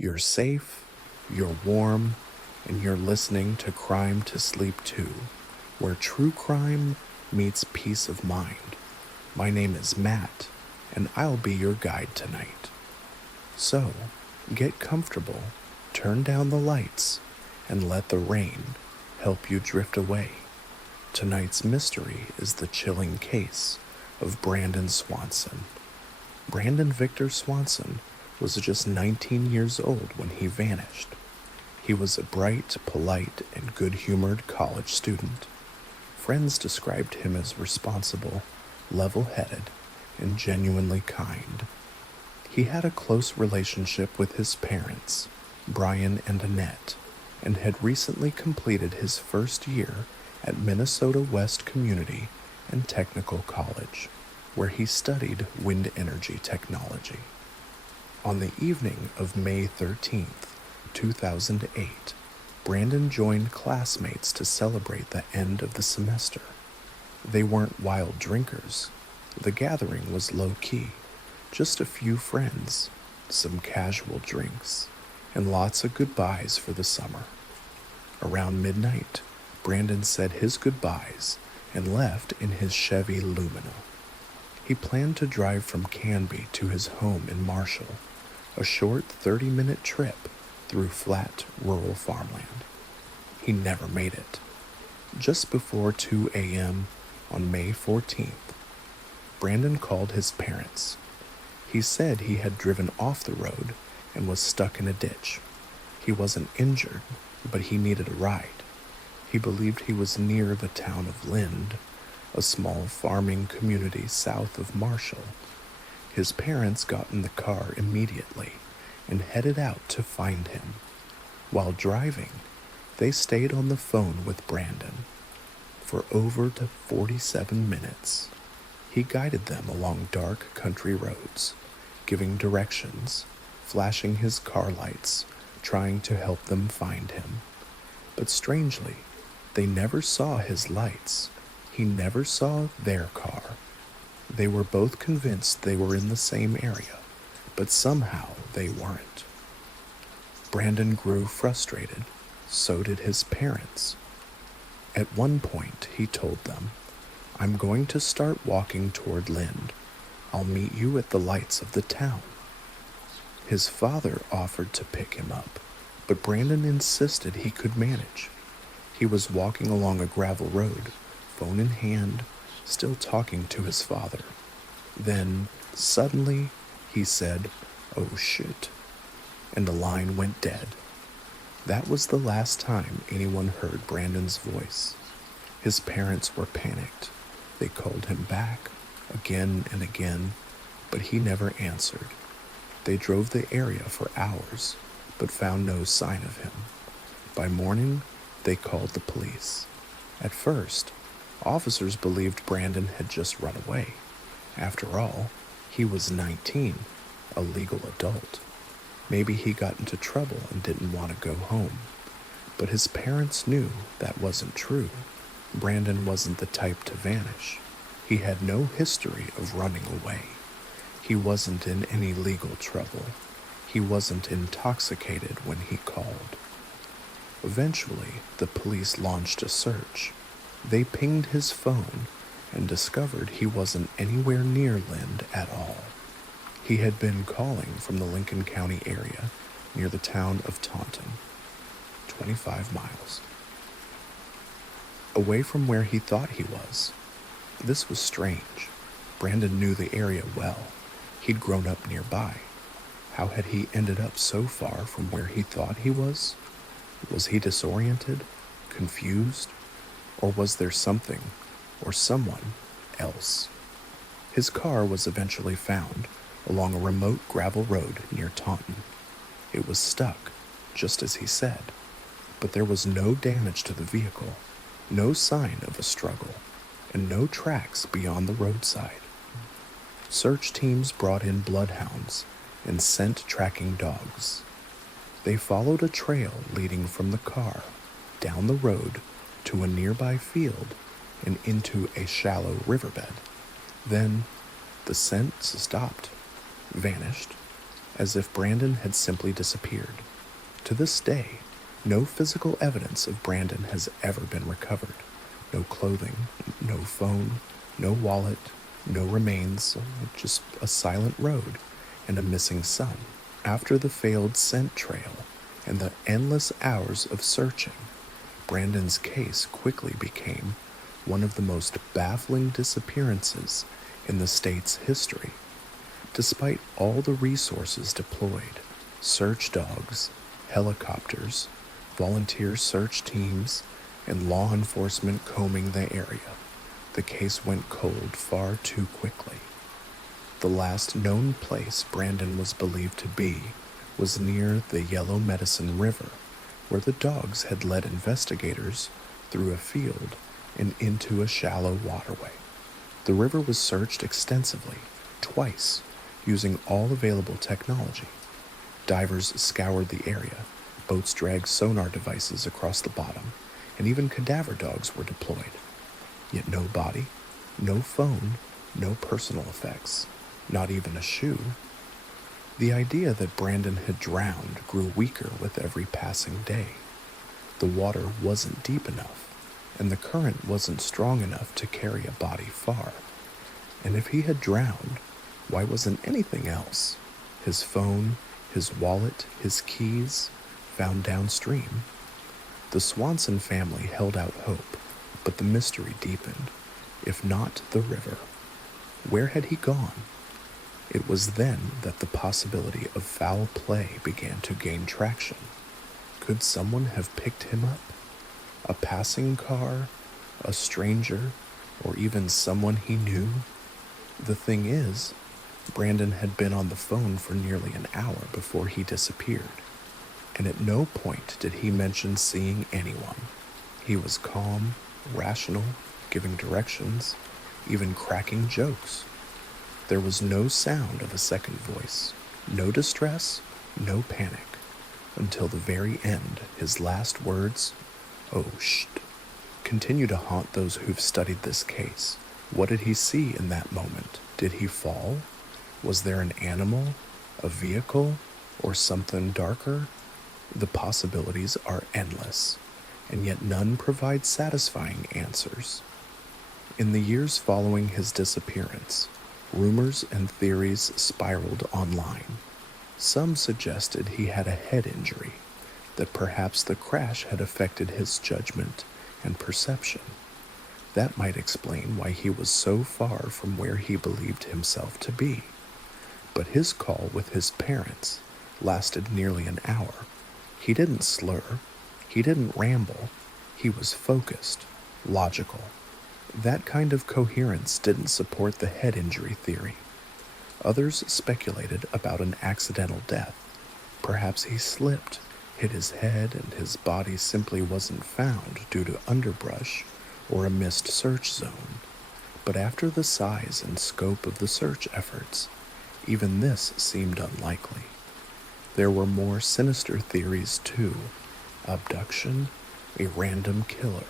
You're safe, you're warm, and you're listening to Crime to Sleep 2, where true crime meets peace of mind. My name is Matt, and I'll be your guide tonight. So, get comfortable, turn down the lights, and let the rain help you drift away. Tonight's mystery is the chilling case of Brandon Swanson. Brandon Victor Swanson was just 19 years old when he vanished. He was a bright, polite, and good-humored college student. Friends described him as responsible, level-headed, and genuinely kind. He had a close relationship with his parents, Brian and Annette, and had recently completed his first year at Minnesota West Community and Technical College, where he studied wind energy technology. On the evening of May 13th, 2008, Brandon joined classmates to celebrate the end of the semester. They weren't wild drinkers. The gathering was low-key, just a few friends, some casual drinks, and lots of goodbyes for the summer. Around midnight, Brandon said his goodbyes and left in his Chevy Lumina. He planned to drive from Canby to his home in Marshall, a short 30-minute trip through flat, rural farmland. He never made it. Just before 2 a.m. on May 14th, Brandon called his parents. He said he had driven off the road and was stuck in a ditch. He wasn't injured, but he needed a ride. He believed he was near the town of Lind, a small farming community south of Marshall. His parents got in the car immediately and headed out to find him. While driving, they stayed on the phone with Brandon for over 47 minutes. He guided them along dark country roads, giving directions, flashing his car lights, trying to help them find him. But strangely, they never saw his lights. He never saw their car. They were both convinced they were in the same area, but somehow they weren't. Brandon grew frustrated. So did his parents. At one point, he told them, "I'm going to start walking toward Lind. I'll meet you at the lights of the town." His father offered to pick him up, but Brandon insisted he could manage. He was walking along a gravel road, phone in hand, still talking to his father. Then, suddenly, he said, "Oh shit," and the line went dead. That was the last time anyone heard Brandon's voice. His parents were panicked. They called him back, again and again, but he never answered. They drove the area for hours, but found no sign of him. By morning, they called the police. At first, officers believed Brandon had just run away. After all, he was 19, a legal adult. Maybe he got into trouble and didn't want to go home. But his parents knew that wasn't true. Brandon wasn't the type to vanish. He had no history of running away. He wasn't in any legal trouble. He wasn't intoxicated when he called. Eventually, the police launched a search. They pinged his phone and discovered he wasn't anywhere near Lind at all. He had been calling from the Lincoln County area near the town of Taunton, 25 miles, away from where he thought he was. This was strange. Brandon knew the area well. He'd grown up nearby. How had he ended up so far from where he thought he was? Was he disoriented, confused, or was there something or someone else? His car was eventually found along a remote gravel road near Taunton. It was stuck, just as he said, but there was no damage to the vehicle, no sign of a struggle, and no tracks beyond the roadside. Search teams brought in bloodhounds and scent tracking dogs. They followed a trail leading from the car down the road to a nearby field and into a shallow riverbed. Then the scent stopped, vanished, as if Brandon had simply disappeared. To this day, no physical evidence of Brandon has ever been recovered. No clothing, no phone, no wallet, no remains, just a silent road and a missing son. After the failed scent trail and the endless hours of searching, Brandon's case quickly became one of the most baffling disappearances in the state's history. Despite all the resources deployed, search dogs, helicopters, volunteer search teams, and law enforcement combing the area, the case went cold far too quickly. The last known place Brandon was believed to be was near the Yellow Medicine River, where the dogs had led investigators through a field and into a shallow waterway. The river was searched extensively, twice, using all available technology. Divers scoured the area, boats dragged sonar devices across the bottom, and even cadaver dogs were deployed. Yet no body, no phone, no personal effects, not even a shoe. The idea that Brandon had drowned grew weaker with every passing day. The water wasn't deep enough, and the current wasn't strong enough to carry a body far. And if he had drowned, why wasn't anything else? His phone, his wallet, his keys, found downstream? The Swanson family held out hope, but the mystery deepened. If not the river, where had he gone? It was then that the possibility of foul play began to gain traction. Could someone have picked him up? A passing car, a stranger, or even someone he knew? The thing is, Brandon had been on the phone for nearly an hour before he disappeared, and at no point did he mention seeing anyone. He was calm, rational, giving directions, even cracking jokes. There was no sound of a second voice, no distress, no panic, until the very end. His last words, "Oh, shh," continue to haunt those who've studied this case. What did he see in that moment? Did he fall? Was there an animal, a vehicle, or something darker? The possibilities are endless, and yet none provide satisfying answers. In the years following his disappearance, rumors and theories spiraled online. Some suggested he had a head injury, that perhaps the crash had affected his judgment and perception. That might explain why he was so far from where he believed himself to be. But his call with his parents lasted nearly an hour. He didn't slur, he didn't ramble, he was focused, logical. That kind of coherence didn't support the head injury theory. Others speculated about an accidental death. Perhaps he slipped, hit his head, and his body simply wasn't found due to underbrush or a missed search zone. But after the size and scope of the search efforts, even this seemed unlikely. There were more sinister theories too. Abduction, a random killer,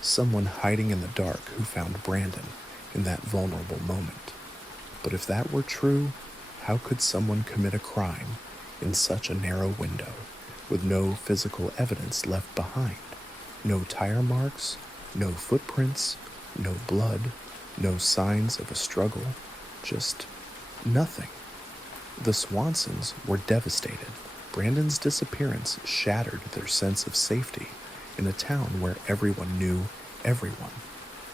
someone hiding in the dark who found Brandon in that vulnerable moment. But if that were true, how could someone commit a crime in such a narrow window, with no physical evidence left behind? No tire marks, no footprints, no blood, no signs of a struggle, just nothing. The Swansons were devastated. Brandon's disappearance shattered their sense of safety in a town where everyone knew everyone.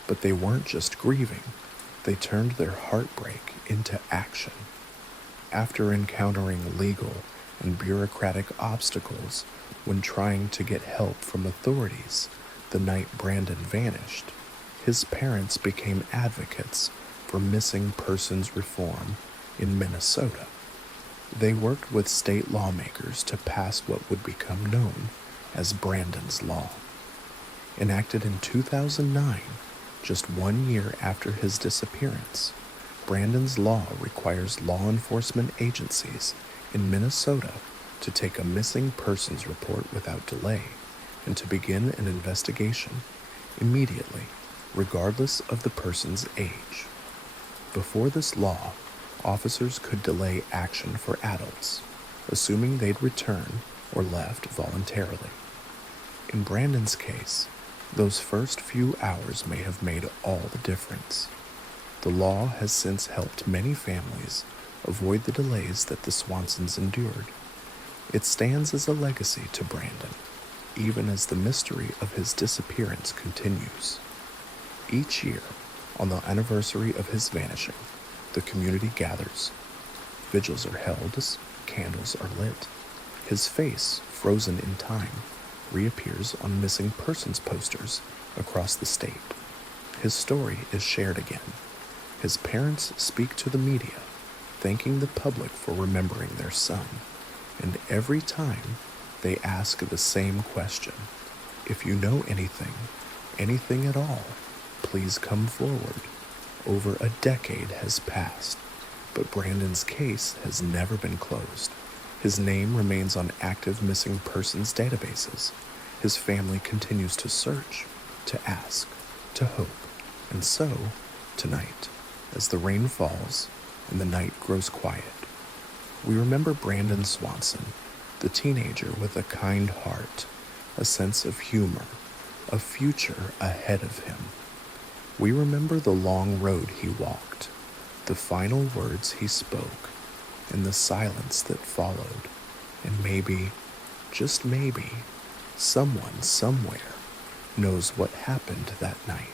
But they weren't just grieving, they turned their heartbreak into action. After encountering legal and bureaucratic obstacles when trying to get help from authorities the night Brandon vanished, his parents became advocates for missing persons reform in Minnesota. They worked with state lawmakers to pass what would become known as Brandon's Law. Enacted in 2009, just 1 year after his disappearance, Brandon's Law requires law enforcement agencies in Minnesota to take a missing persons report without delay and to begin an investigation immediately, regardless of the person's age. Before this law, officers could delay action for adults, assuming they'd return or left voluntarily. In Brandon's case, those first few hours may have made all the difference. The law has since helped many families avoid the delays that the Swansons endured. It stands as a legacy to Brandon, even as the mystery of his disappearance continues. Each year, on the anniversary of his vanishing, the community gathers. Vigils are held as candles are lit. His face, frozen in time, reappears on missing persons posters across the state. His story is shared again. His parents speak to the media, thanking the public for remembering their son, and every time they ask the same question: if you know anything at all, please come forward. Over a decade has passed, but Brandon's case has never been closed. His name remains on active missing persons databases. His family continues to search, to ask, to hope. And so, tonight, as the rain falls and the night grows quiet, we remember Brandon Swanson, the teenager with a kind heart, a sense of humor, a future ahead of him. We remember the long road he walked, the final words he spoke, and the silence that followed. And maybe, just maybe, someone somewhere knows what happened that night.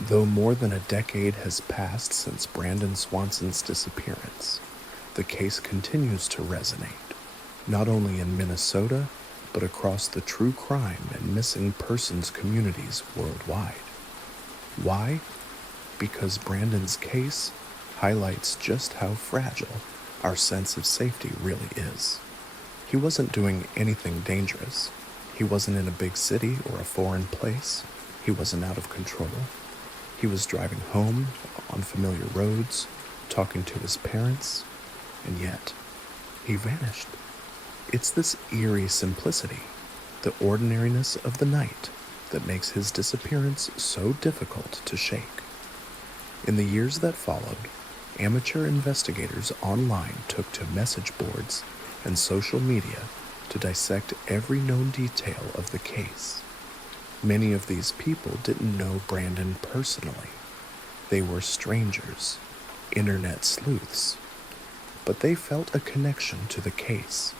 Though more than a decade has passed since Brandon Swanson's disappearance, the case continues to resonate, not only in Minnesota, but across the true crime and missing persons communities worldwide. Why? Because Brandon's case highlights just how fragile our sense of safety really is. He wasn't doing anything dangerous. He wasn't in a big city or a foreign place. He wasn't out of control. He was driving home on familiar roads, talking to his parents, and yet he vanished. It's this eerie simplicity, the ordinariness of the night, that makes his disappearance so difficult to shake. In the years that followed, amateur investigators online took to message boards and social media to dissect every known detail of the case. Many of these people didn't know Brandon personally. They were strangers, internet sleuths, but they felt a connection to the case,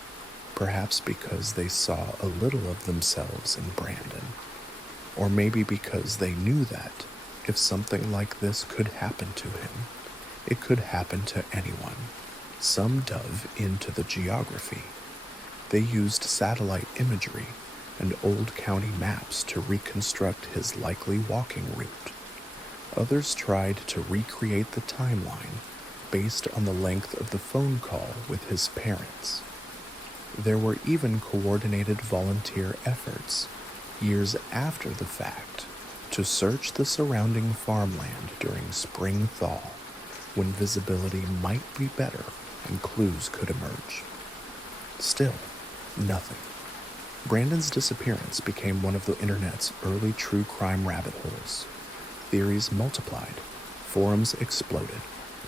perhaps because they saw a little of themselves in Brandon, or maybe because they knew that if something like this could happen to him, it could happen to anyone. Some dove into the geography. They used satellite imagery and old county maps to reconstruct his likely walking route. Others tried to recreate the timeline based on the length of the phone call with his parents. There were even coordinated volunteer efforts, years after the fact, to search the surrounding farmland during spring thaw, when visibility might be better and clues could emerge. Still, nothing. Brandon's disappearance became one of the internet's early true crime rabbit holes. Theories multiplied, forums exploded,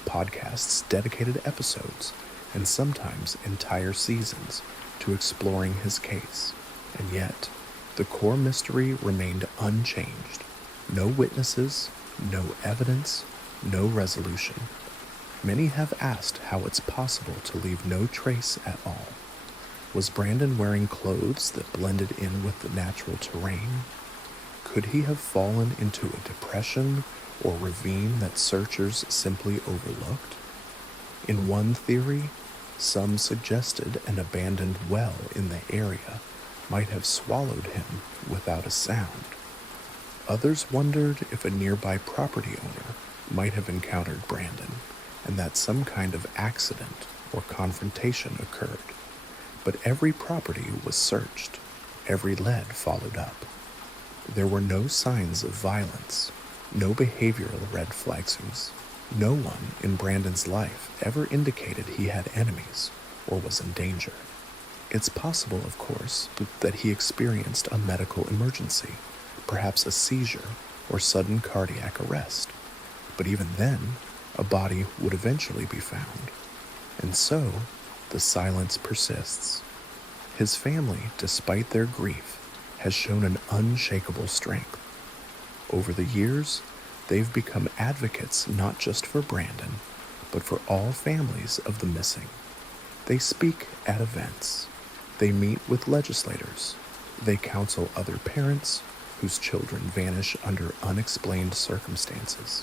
podcasts dedicated episodes, and sometimes entire seasons to exploring his case. And yet, the core mystery remained unchanged. No witnesses, no evidence, no resolution. Many have asked how it's possible to leave no trace at all. Was Brandon wearing clothes that blended in with the natural terrain? Could he have fallen into a depression or ravine that searchers simply overlooked? In one theory, some suggested an abandoned well in the area might have swallowed him without a sound. Others wondered if a nearby property owner might have encountered Brandon, and that some kind of accident or confrontation occurred. But every property was searched, every lead followed up. There were no signs of violence, no behavioral red flags. No one in Brandon's life ever indicated he had enemies or was in danger. It's possible, of course, that he experienced a medical emergency, perhaps a seizure or sudden cardiac arrest. But even then, a body would eventually be found. And so, the silence persists. His family, despite their grief, has shown an unshakable strength. Over the years, they've become advocates not just for Brandon, but for all families of the missing. They speak at events. They meet with legislators. They counsel other parents whose children vanish under unexplained circumstances.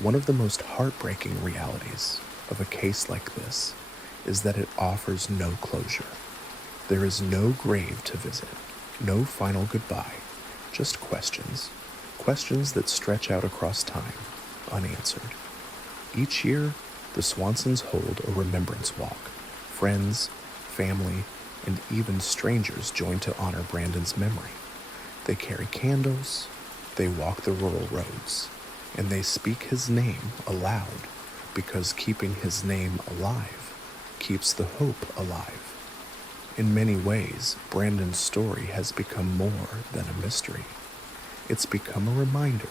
One of the most heartbreaking realities of a case like this is that it offers no closure. There is no grave to visit, no final goodbye, just questions. Questions that stretch out across time, unanswered. Each year, the Swansons hold a remembrance walk. Friends, family, and even strangers join to honor Brandon's memory. They carry candles, they walk the rural roads, and they speak his name aloud because keeping his name alive keeps the hope alive. In many ways, Brandon's story has become more than a mystery. It's become a reminder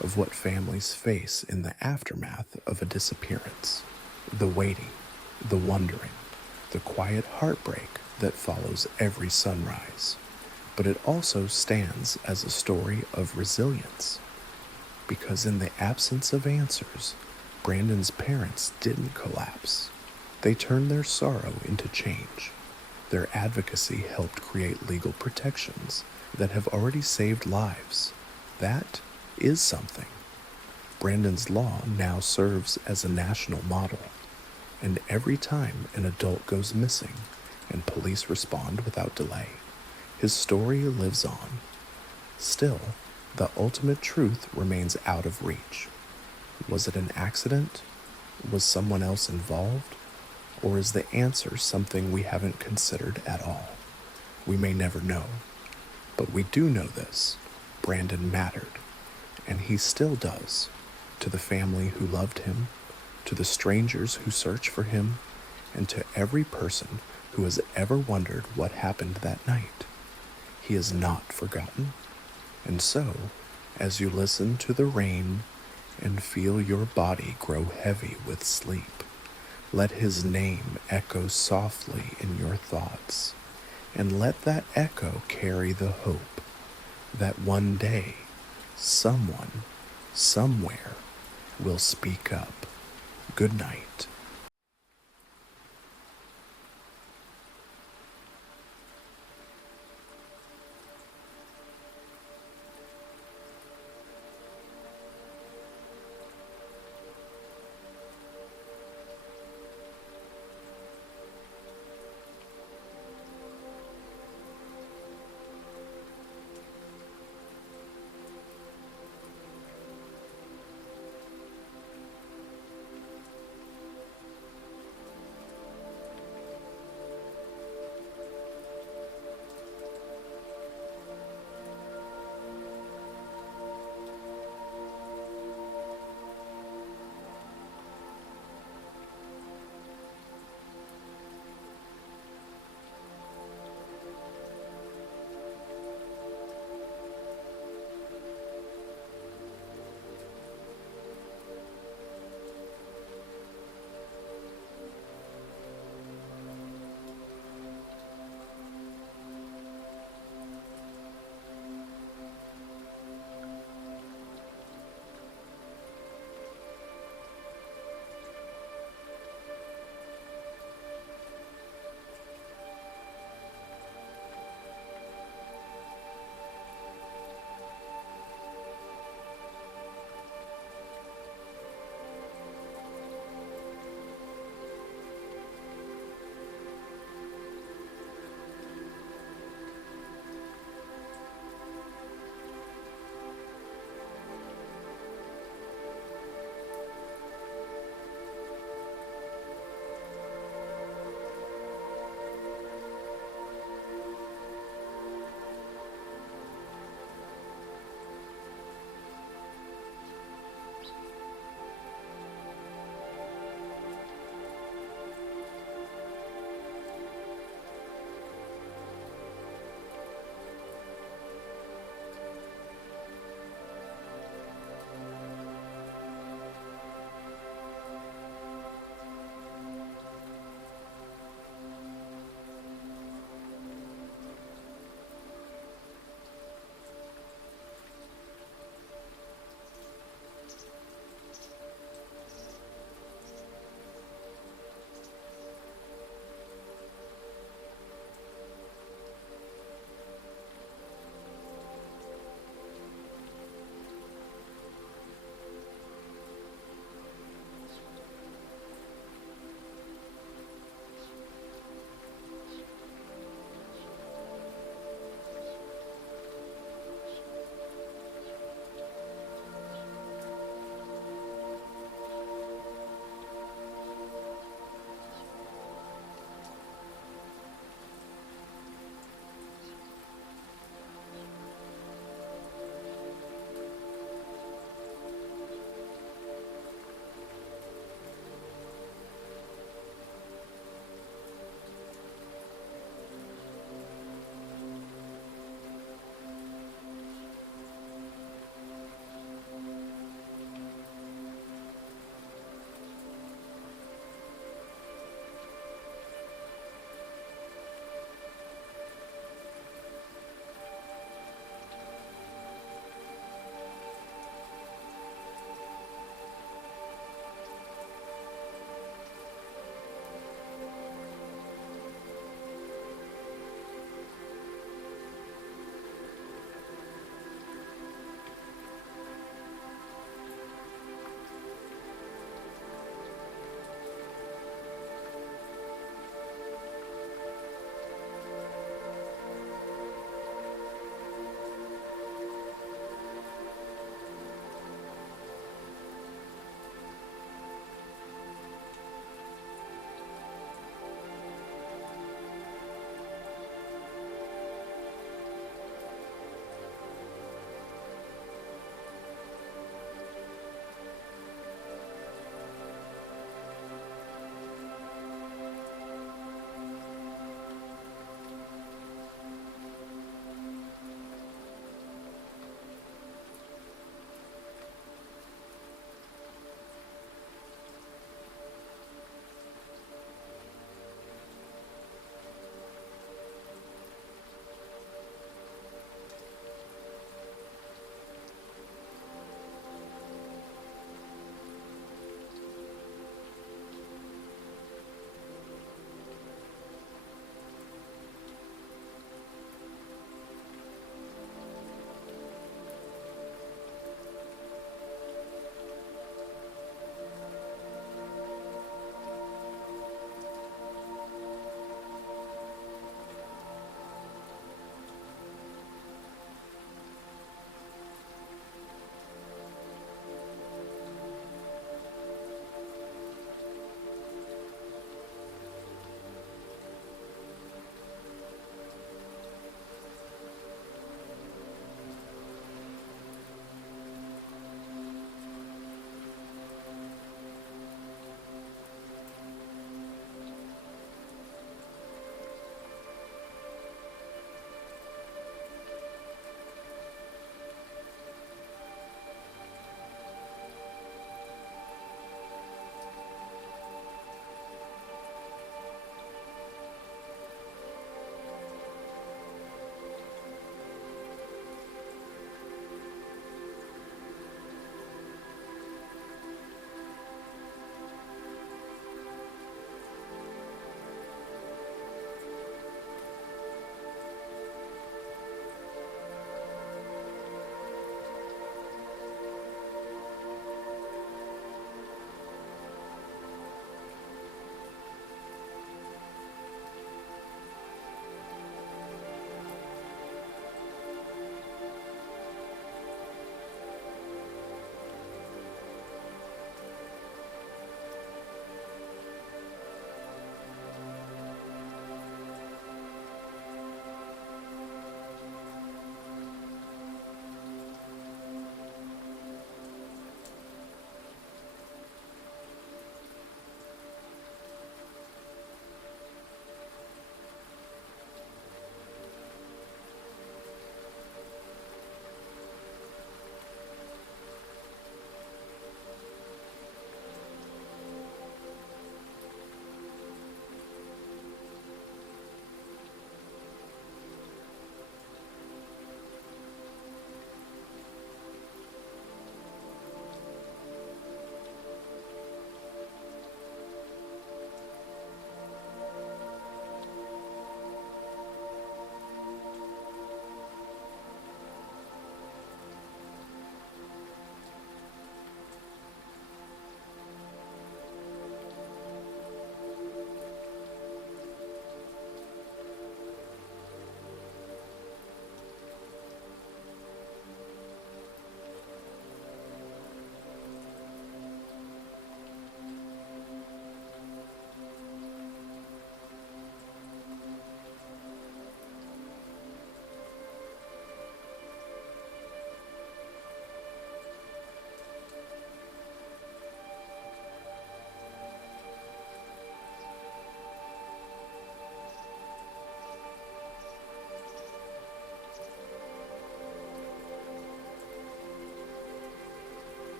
of what families face in the aftermath of a disappearance. The waiting, the wondering, the quiet heartbreak that follows every sunrise. But it also stands as a story of resilience. Because in the absence of answers, Brandon's parents didn't collapse. They turned their sorrow into change. Their advocacy helped create legal protections that have already saved lives. That is something. Brandon's law now serves as a national model, and every time an adult goes missing and police respond without delay, his story lives on. Still, the ultimate truth remains out of reach. Was it an accident? Was someone else involved? Or is the answer something we haven't considered at all? We may never know. But we do know this. Brandon mattered, and he still does, to the family who loved him, to the strangers who search for him, and to every person who has ever wondered what happened that night. He is not forgotten. And so, as you listen to the rain and feel your body grow heavy with sleep, let his name echo softly in your thoughts, and let that echo carry the hope that one day, someone, somewhere, will speak up. Good night.